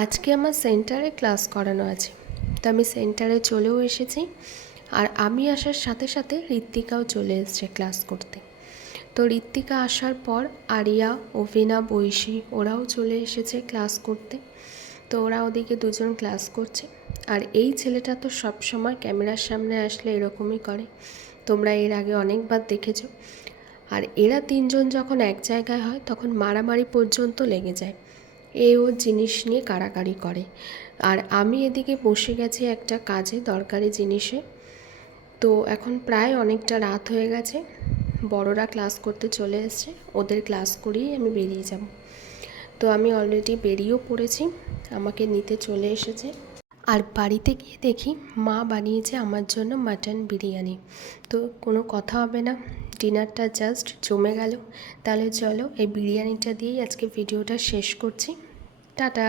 আজকে আমার সেন্টারে ক্লাস করানো আছে, তো আমি সেন্টারে চলেও এসেছি। আর আমি আসার সাথে সাথে ঋত্বিকাও চলে এসেছে ক্লাস করতে। তো ঋত্বিকা আসার পর আরিয়া, অভিনা, বৈশী ওরাও চলে এসেছে ক্লাস করতে। তো ওরা ওদিকে দুজন ক্লাস করছে। আর এই ছেলেটা তো সব সময় ক্যামেরার সামনে আসলে এরকমই করে, তোমরা এর আগে অনেকবার দেখেছো। আর এরা তিনজন যখন এক জায়গায় হয় তখন মারামারি পর্যন্ত লেগে যায়। এ ওর জিনিস নিয়ে কাড়াকাড়ি করে, আর আমি এদিকে বসে গেছি একটা কাজে, দরকারি জিনিসে। তো এখন প্রায় অনেকটা রাত হয়ে গেছে, বড়রা ক্লাস করতে চলে এসছে, ওদের ক্লাস করেই আমি বেরিয়ে যাব। তো আমি অলরেডি বেরিয়েও পড়েছি, আমাকে নিতে চলে এসেছে। আর বাড়িতে গিয়ে দেখি মা বানিয়েছে আমার জন্য মাটন বিরিয়ানি। তো কোনো কথা হবে না, ডিনারটা জাস্ট জমে গেল। তাহলে চলো এই বিরিয়ানিটা দিয়েই আজকে ভিডিওটা শেষ করছি। টাটা।